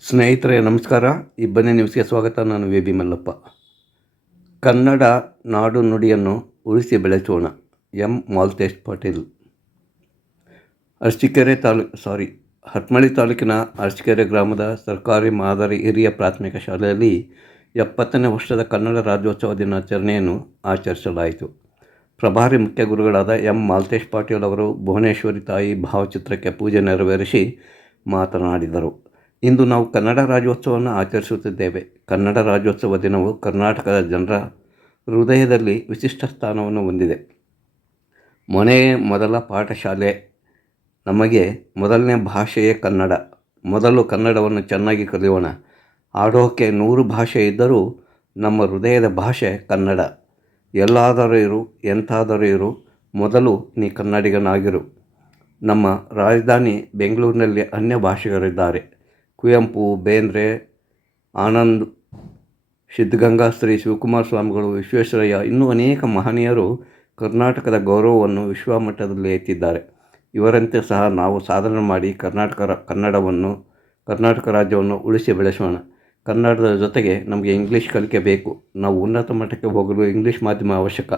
ಸ್ನೇಹಿತರೆ, ನಮಸ್ಕಾರ. ಇಬ್ಬನೇ ನ್ಯೂಸ್ಗೆ ಸ್ವಾಗತ. ನಾನು ವಿ. ಬಿ. ಮಲ್ಲಪ್ಪ. ಕನ್ನಡ ನಾಡು ನುಡಿಯನ್ನು ಉಳಿಸಿ ಬೆಳೆಸೋಣ. ಎಂ. ಮಾಲ್ತೇಶ್ ಪಾಟೀಲ್. ಅರಸೀಕೆರೆ ತಾಲೂಕ್ ಸಾರಿ ಹಟ್ಮಳ್ಳಿ ತಾಲೂಕಿನ ಅರಸೀಕೆರೆ ಗ್ರಾಮದ ಸರ್ಕಾರಿ ಮಾದರಿ ಹಿರಿಯ ಪ್ರಾಥಮಿಕ ಶಾಲೆಯಲ್ಲಿ ಎಪ್ಪತ್ತನೇ ವರ್ಷದ ಕನ್ನಡ ರಾಜ್ಯೋತ್ಸವ ದಿನಾಚರಣೆಯನ್ನು ಆಚರಿಸಲಾಯಿತು. ಪ್ರಭಾರಿ ಮುಖ್ಯ ಗುರುಗಳಾದ ಎಂ. ಮಾಲ್ತೇಶ್ ಪಾಟೀಲ್ ಅವರು ಭುವನೇಶ್ವರಿ ತಾಯಿ ಭಾವಚಿತ್ರಕ್ಕೆ ಪೂಜೆ ನೆರವೇರಿಸಿ ಮಾತನಾಡಿದರು. ಇಂದು ನಾವು ಕನ್ನಡ ರಾಜ್ಯೋತ್ಸವವನ್ನು ಆಚರಿಸುತ್ತಿದ್ದೇವೆ. ಕನ್ನಡ ರಾಜ್ಯೋತ್ಸವ ದಿನವು ಕರ್ನಾಟಕದ ಜನರ ಹೃದಯದಲ್ಲಿ ವಿಶಿಷ್ಟ ಸ್ಥಾನವನ್ನು ಹೊಂದಿದೆ. ಮನೆಯೇ ಮೊದಲ ಪಾಠಶಾಲೆ, ನಮಗೆ ಮೊದಲನೇ ಭಾಷೆಯೇ ಕನ್ನಡ. ಮೊದಲು ಕನ್ನಡವನ್ನು ಚೆನ್ನಾಗಿ ಕಲಿಯೋಣ. ಆಡೋಕೆ ನೂರು ಭಾಷೆ ಇದ್ದರೂ ನಮ್ಮ ಹೃದಯದ ಭಾಷೆ ಕನ್ನಡ. ಎಲ್ಲಾದರೂ ಇರು ಎಂಥಾದರೂ ಇರು, ಮೊದಲು ನೀ ಕನ್ನಡಿಗನಾಗಿರು. ನಮ್ಮ ರಾಜಧಾನಿ ಬೆಂಗಳೂರಿನಲ್ಲಿ ಅನ್ಯ ಭಾಷಿಗರಿದ್ದಾರೆ. ಕುವೆಂಪು, ಬೇಂದ್ರೆ, ಆನಂದ್, ಸಿದ್ಧಗಂಗಾ ಶ್ರೀ ಶಿವಕುಮಾರ ಸ್ವಾಮಿಗಳು ವಿಶ್ವೇಶ್ವರಯ್ಯ ಇನ್ನೂ ಅನೇಕ ಮಹನೀಯರು ಕರ್ನಾಟಕದ ಗೌರವವನ್ನು ವಿಶ್ವಮಟ್ಟದಲ್ಲಿ ಎತ್ತಿದ್ದಾರೆ. ಇವರಂತೆ ಸಹ ನಾವು ಸಾಧನೆ ಮಾಡಿ ಕರ್ನಾಟಕ ಕನ್ನಡವನ್ನು, ಕರ್ನಾಟಕ ರಾಜ್ಯವನ್ನು ಉಳಿಸಿ ಬೆಳೆಸೋಣ. ಕನ್ನಡದ ಜೊತೆಗೆ ನಮಗೆ ಇಂಗ್ಲೀಷ್ ಕಲಿಕೆ ಬೇಕು. ನಾವು ಉನ್ನತ ಮಟ್ಟಕ್ಕೆ ಹೋಗಲು ಇಂಗ್ಲೀಷ್ ಮಾಧ್ಯಮ ಅವಶ್ಯಕ.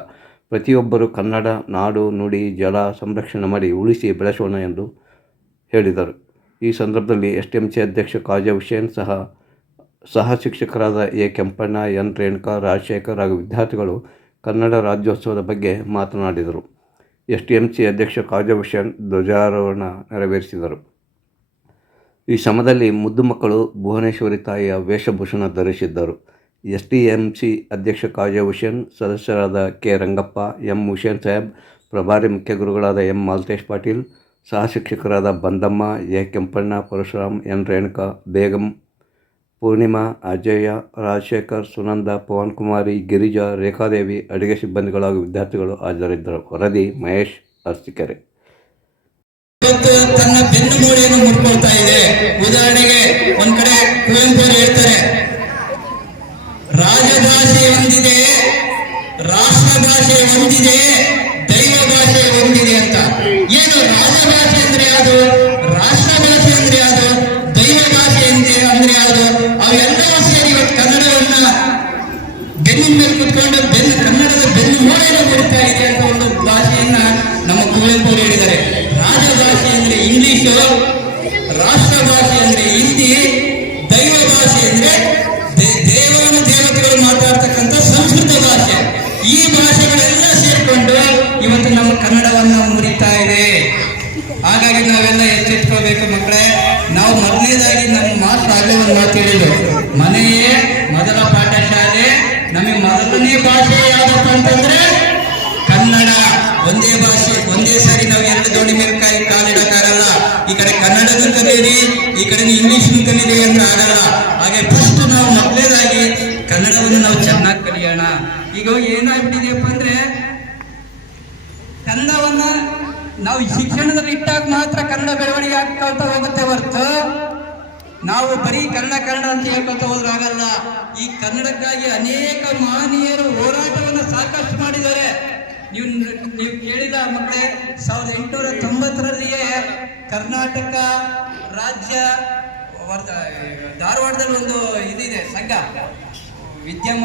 ಪ್ರತಿಯೊಬ್ಬರು ಕನ್ನಡ, ನಾಡು, ನುಡಿ, ಜಲ ಸಂರಕ್ಷಣೆ ಮಾಡಿ ಉಳಿಸಿ ಬೆಳೆಸೋಣ ಎಂದು ಹೇಳಿದರು. ಈ ಸಂದರ್ಭದಲ್ಲಿ ಎಸ್ ಟಿ ಎಂ ಸಿ ಅಧ್ಯಕ್ಷ ಕಾಜಾ ಹುಸೇನ್ ಸಹ ಸಹ ಶಿಕ್ಷಕರಾದ ಎ. ಕೆಂಪಣ್ಣ, ಎನ್. ರೇಣುಕಾ, ರಾಜಶೇಖರ್ ಹಾಗೂ ವಿದ್ಯಾರ್ಥಿಗಳು ಕನ್ನಡ ರಾಜ್ಯೋತ್ಸವದ ಬಗ್ಗೆ ಮಾತನಾಡಿದರು. ಎಸ್ ಟಿ ಎಂ ಸಿ ಅಧ್ಯಕ್ಷ ಕಾಜಾ ಹುಸೇನ್ ಧ್ವಜಾರೋಹಣ ನೆರವೇರಿಸಿದರು. ಈ ಸಮಯದಲ್ಲಿ ಮುದ್ದು ಮಕ್ಕಳು ಭುವನೇಶ್ವರಿ ತಾಯಿಯ ವೇಷಭೂಷಣ ಧರಿಸಿದ್ದರು. ಎಸ್ ಟಿ ಎಂ ಸಿ ಅಧ್ಯಕ್ಷ ಕಾಜ ಹುಸೇನ್, ಸದಸ್ಯರಾದ ಕೆ. ರಂಗಪ್ಪ, ಎಂ. ಹುಸೇನ್ ಸಾಹೇಬ್, ಪ್ರಭಾರಿ ಮುಖ್ಯ ಗುರುಗಳಾದ ಎಂ. ಮಾಲ್ತೇಶ್ ಪಾಟೀಲ್ ಸಹ ಶಿಕ್ಷಕರಾದ ಬಂದಮ್ಮ, ಎ. ಕೆಂಪಣ್ಣ, ಪರಶುರಾಮ್, ಎನ್. ರೇಣುಕಾ, ಬೇಗಂ, ಪೂರ್ಣಿಮಾ, ಅಜಯ, ರಾಜಶೇಖರ್, ಸುನಂದ, ಪವನ್ ಕುಮಾರಿ, ಗಿರಿಜಾ, ರೇಖಾದೇವಿ, ಅಡುಗೆ ಸಿಬ್ಬಂದಿಗಳು ಹಾಗೂ ವಿದ್ಯಾರ್ಥಿಗಳು ಹಾಜರಿದ್ದರು. ವರದಿ ಮಹೇಶ್ ಅರ್ಸಿಕೆರೆ. ತನ್ನ ಬೆನ್ನು ಮೂಳೆಯನ್ನು ಮುಟ್ಕೊಳ್ತಾ ಇದೆ. ಉದಾಹರಣೆಗೆ ಒಂದ್ ಕಡೆ ಕುವೆಂಪು ಅವರು ಹೇಳ್ತಾರೆ ರಾಜಭಾಷೆ ಹೊಂದಿದೆ ರಾಷ್ಟ್ರ ಭಾಷೆ ಒಂದಿದೆ ಕುವೆಂಪು ಅವರು ಹೇಳಿದ್ದಾರೆ ರಾಜಭಾಷೆ ಅಂದ್ರೆ ಇಂಗ್ಲಿಷು ರಾಷ್ಟ್ರ ಭಾಷೆ ಅಂದ್ರೆ ಹಿಂದಿ, ದೈವ ಭಾಷೆ ಅಂದ್ರೆ ದೇವಾನು ದೇವತೆಗಳು ಮಾತಾಡ್ತಕ್ಕಂಥ ಸಂಸ್ಕೃತ ಭಾಷೆ. ಈ ಭಾಷೆಗಳೆಲ್ಲ ಸೇರ್ಕೊಂಡು ಇವತ್ತು ನಮ್ಮ ಕನ್ನಡವನ್ನ ಮುರಿತಾ ಇದೆ. ಹಾಗಾಗಿ ನಾವೆಲ್ಲ ಎಚ್ಚೆತ್ಕೋಬೇಕು ಮಕ್ಕಳೇ. ನಾವು ಮೊದಲನೇದಾಗಿ ನಮ್ಮ ಮಾತು ಆಗಲೇ ಒಂದು ಮಾತು ಹೇಳಿದ್ರು ಮನೆಯೇ ಮೊದಲ ಪಾಠಶಾಲೆ, ನಮಗೆ ಮೊದಲನೇ ಭಾಷೆ ಯಾವ್ದಪ್ಪ ಅಂತಂದ್ರೆ ಒಂದೇ ಭಾಷೆ, ಒಂದೇ ಸಾರಿ ನಾವು ಎರಡು ದೋಣಿ ಮೇಲೆ ಕಾಯಿ ಕಾಲಿಡಕ್ಕಾಗಲ್ಲ. ಈ ಕಡೆ ಕನ್ನಡನೂ ಕಲೀರಿ ಈ ಕಡೆ ಇಂಗ್ಲಿಷ್ ಕಲೀರಿ ಅಂತ ಆಗಲ್ಲ. ಹಾಗೆ ಫಸ್ಟ್ ನಾವು ಮೊದಲೇದಾಗಿ ಕನ್ನಡವನ್ನು ನಾವು ಚೆನ್ನಾಗಿ ಕಲಿಯೋಣ. ಈಗ ಏನಾಗ್ಬಿಟ್ಟಿದೆಯಪ್ಪ ಅಂದ್ರೆ, ಕನ್ನಡವನ್ನ ನಾವು ಶಿಕ್ಷಣದಲ್ಲಿ ಇಟ್ಟಾಗ ಮಾತ್ರ ಕನ್ನಡ ಬೆಳವಣಿಗೆ ಆಗ್ತಾ ಹೋಗುತ್ತೆ ಹೊರತು, ನಾವು ಬರೀ ಕನ್ನಡ ಕನ್ನಡ ಅಂತ ಹೇಳ್ಕೊತ ಹೋದ್ರೆ ಆಗಲ್ಲ. ಈ ಕನ್ನಡಕ್ಕಾಗಿ ಅನೇಕ ಮಹನೀಯರು ಹೋರಾಟವನ್ನು ಸಾಕಷ್ಟು ಮಾಡಿದ್ದಾರೆ ನೀವು ನೀವು ಮಕ್ಕಳೇ ಸಾವಿರದ ಎಂಟುನೂರ ತೊಂಬತ್ತರಲ್ಲಿಯೇ ಕರ್ನಾಟಕ ರಾಜ್ಯ ಧಾರವಾಡದಲ್ಲಿ ಒಂದು ಇದಿದೆ ಸಂಘ. ವಿದ್ಯಮ